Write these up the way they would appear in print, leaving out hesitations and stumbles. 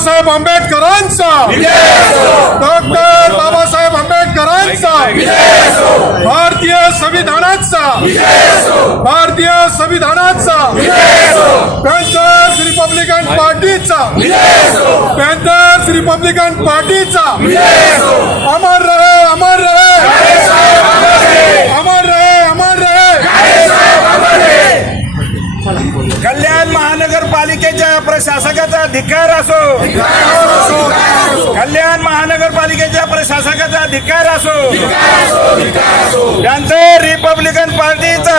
बाबासाहेब आंबेडकरांचा, डॉक्टर बाबासाहेब आंबेडकरांचा, भारतीय संविधानाचा, भारतीय संविधानाचा, पॅन्थर्स रिपब्लिकन पार्टीचा, पॅन्थर्स रिपब्लिकन पार्टीचा अमर रहे, अमर रहे, अमर रहे, अमर रहे। कल्याण महानगरपालिकेच्या प्रशासकाचा धिक्कार असो, कल्याण महानगरपालिकेच्या प्रशासकाचा धिक्कार असो, पॅन्थर रिपब्लिकन पार्टीचा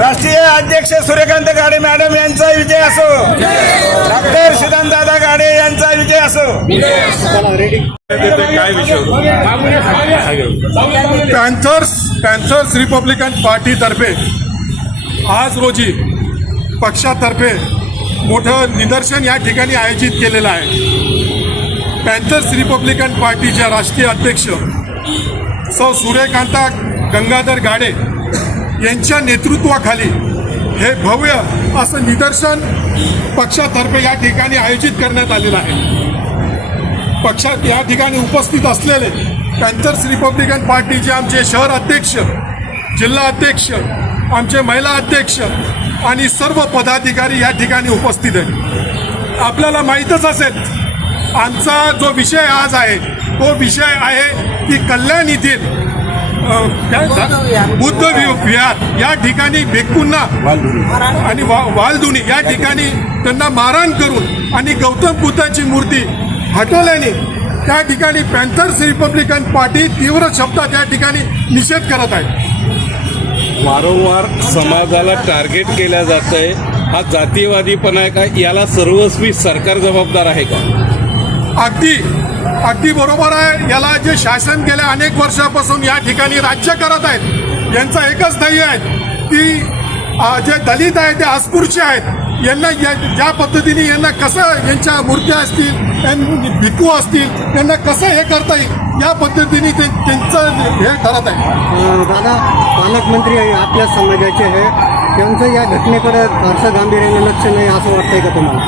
राष्ट्रीय अध्यक्ष सूर्यकांत गाडे मॅडम यांचा विजय असो, डॉक्टर सिद्धांतदादा गाडे यांचा विजय असो। काय विषय पॅन्थर्स रिपब्लिकन पार्टीतर्फे आज रोजी पक्षातर्फे मोठं निदर्शन या ठिकाणी आयोजित केलेलं आहे। पॅन्थर्स रिपब्लिकन पार्टीच्या राष्ट्रीय अध्यक्ष सौ सूर्यकांता गंगाधर गाडे यांच्या नेतृत्वाखाली हे भव्य असं निदर्शन पक्षातर्फे या ठिकाणी आयोजित करण्यात आलेलं आहे। पक्षात या ठिकाणी उपस्थित असलेले पॅन्थर्स रिपब्लिकन पार्टीचे आमचे शहर अध्यक्ष, जिल्हा अध्यक्ष, आमचे महिला अध्यक्ष आणि सर्व पदाधिकारी या ठिकाणी उपस्थित आहेत। आपल्याला माहीतच असेल आमचा जो विषय आज आहे तो विषय आहे की कल्याण येथील बुद्ध विहार या ठिकाणी भिक्खूंना आणि वालधुनी या ठिकाणी त्यांना मारहाण करून आणि गौतम बुद्धाची मूर्ती हटवल्याने त्या ठिकाणी पॅन्थर्स रिपब्लिकन पार्टी तीव्र शब्दात या ठिकाणी निषेध करत आहे। वारंवार समाजाला टार्गेट केल्या जात आहे, हा जातीयवादीपणा आहे का? याला सर्वस्वी सरकार जबाबदार आहे का? अगदी बरोबर आहे। याला जे शासन गेल्या अनेक वर्षापासून या ठिकाणी राज्य करत आहेत यांचं एकच ध्येय आहे की जे दलित आहेत ते अस्पृश्य आहेत यांना ज्या पद्धतीने यांना कसं यांच्या मूर्त्या असतील, भिक्खू असतील यांना कसं हे करता येईल या पद्धतीने त्यांचं हे ठरत आहे। दादा, पालकमंत्री आपल्या समाजाचे आहे, त्यांचं या घटनेकडे फारसं गांभीर्याने लक्ष नाही असं वाटतंय का तुम्हाला?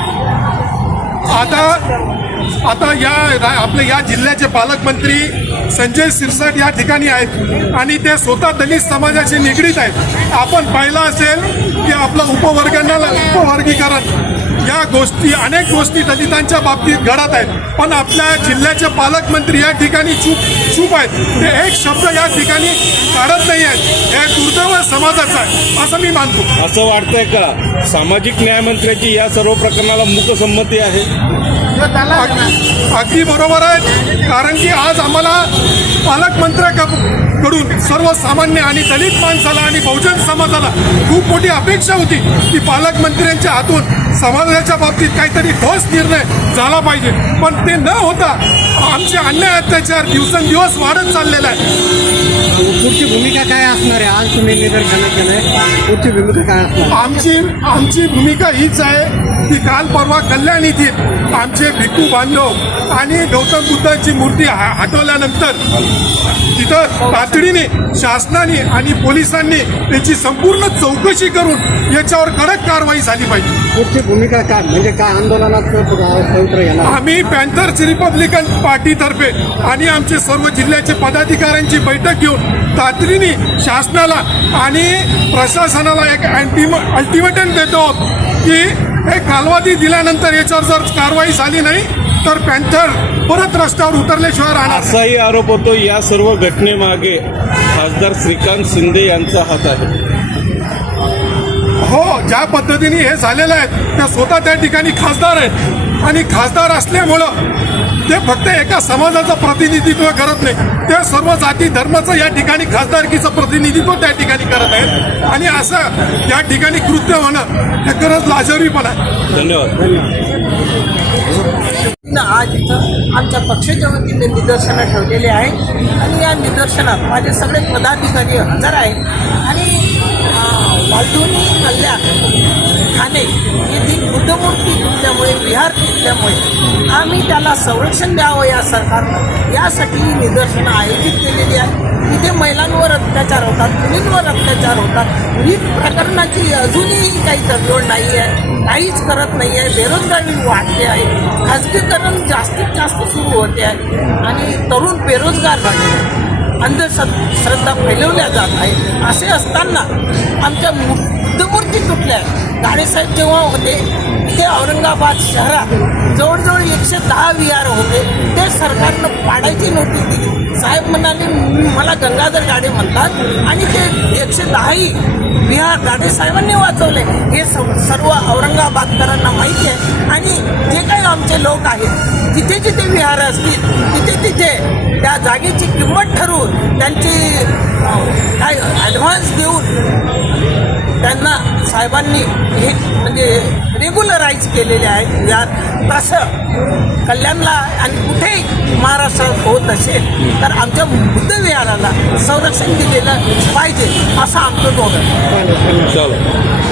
आता आपल्या या जिल्ह्याचे पालकमंत्री संजय सिरसाट या ठिकाणी आहेत आणि ते स्वतः दलित समाजाशी निगडीत आहेत। आपण पाहिलं असेल की आपलं उपवर्गीकरण या गोष्टी अनेक गोष्टी दलितांच्या बाबतीत घडत आहेत, पण आपल्या जिल्ह्याचे पालकमंत्री या ठिकाणी चूप आहेत। ते एक शब्द या ठिकाणी काढत नाही आहेत। हे दुर्दैव समाजाचं आहे असं मी मानतो। असं वाटतंय का सामाजिक न्याय मंत्र्याची या सर्व प्रकरणाला मूकसंमती आहे? अगदी बरोबर आहे, कारण की आज आम्हाला पालकमंत्र्याकडून सर्वसामान्य आणि दलित माणसाला आणि बहुजन समाजाला खूप मोठी अपेक्षा होती की पालकमंत्र्यांच्या हातून समाजाच्या बाबतीत काहीतरी ठोस निर्णय झाला पाहिजे, पण ते न होता आमचे अन्याय अत्याचार दिवसेंदिवस वाढत चाललेला आहे। पुढची भूमिका काय असणार आहे? आज तुम्ही निदर्शन केलंय, पुढची भूमिका काय असणार? आमची भूमिका हीच आहे की काल परवा कल्याण येथील आमचे भिक्खू बांधव आणि गौतम बुद्धांची मूर्ती हटवल्यानंतर तिथं तातडीने शासनाने आणि पोलिसांनी त्याची संपूर्ण चौकशी करून याच्यावर कडक कारवाई झाली पाहिजे। पुढची भूमिका काय म्हणजे काय आंदोलनात पवित्र येणार? आम्ही पॅन्थर्स रिपब्लिकन पार्टीतर्फे आणि आमचे सर्व जिल्ह्याचे पदाधिकाऱ्यांची बैठक घेऊन तातडीने शासनाला आणि प्रशासनाला एक अल्टिमेटम देतो की हे कालावधी दिल्यानंतर याच्यावर जर कारवाई झाली नाही तर पॅन्थर परत रस्त्यावर उतरल्याशिवाय राहणार। असाही आरोप होतो या सर्व घटनेमागे खासदार श्रीकांत शिंदे यांचा हात आहे। हो, ज्या पद्धतीने हे झालेलं आहे त्या स्वतः त्या ठिकाणी खासदार आहेत आणि खासदार असल्यामुळं ते फक्त एका समाजाचं प्रतिनिधित्व करत नाही, ते सर्व जाती धर्माचं या ठिकाणी खासदारकीचं प्रतिनिधित्व त्या ठिकाणी करत आहेत आणि असं या ठिकाणी कृत्य होणं हे खरंच लाजरवीपण आहे। धन्यवाद। आज इथं आमच्या पक्षाच्या वतीने निदर्शनं ठेवलेले आहेत आणि या निदर्शनात माझे सगळे पदाधिकारी हजर आहेत आणि वालधुनी कल्याण ठाणे येथील बुद्धमूर्ती तुटल्यामुळे विहार तुटल्यामुळे आम्ही त्याला संरक्षण द्यावं या सरकारनं, यासाठी ही निदर्शनं आयोजित केलेली आहे. इथे महिलांवर अत्याचार होतात, मुलींवर अत्याचार होतात, विविध प्रकरणाची अजूनही काही तडजोड नाही आहे, काहीच करत नाही आहे. बेरोजगारी वाढते आहे, खाजगीकरण जास्तीत जास्त सुरू होते आहे आणि तरुण बेरोजगार झाले आहे. अंधश्रद्धा फैलवल्या जात आहे. असे असताना आमच्या बुद्धमूर्ती तुटल्या. गाडेसाहेब जेव्हा होते ते औरंगाबाद शहरात जवळजवळ 110 विहार होते, ते सरकारनं पाडायची नोटीस दिली. साहेब म्हणाले मला गंगाधर गाडे म्हणतात आणि ते 110ही विहार गाडेसाहेबांनी वाचवले. हे सर्व औरंगाबादकरांना माहिती आहे आणि जे काही आमचे लोक आहेत जिथे जिथे विहार असतील तिथे तिथे त्या जागेची किंमत ठरवून त्यांची काय ॲडव्हान्स देऊन त्यांना साहेबांनी हे म्हणजे रेग्युलराईज केलेले आहेत विहार. तसं कल्याणला आणि कुठेही महाराष्ट्रात होत असेल तर आमच्या बुद्ध विहाराला संरक्षण दिलेलं पाहिजे असं आमचं धोरण. चलो.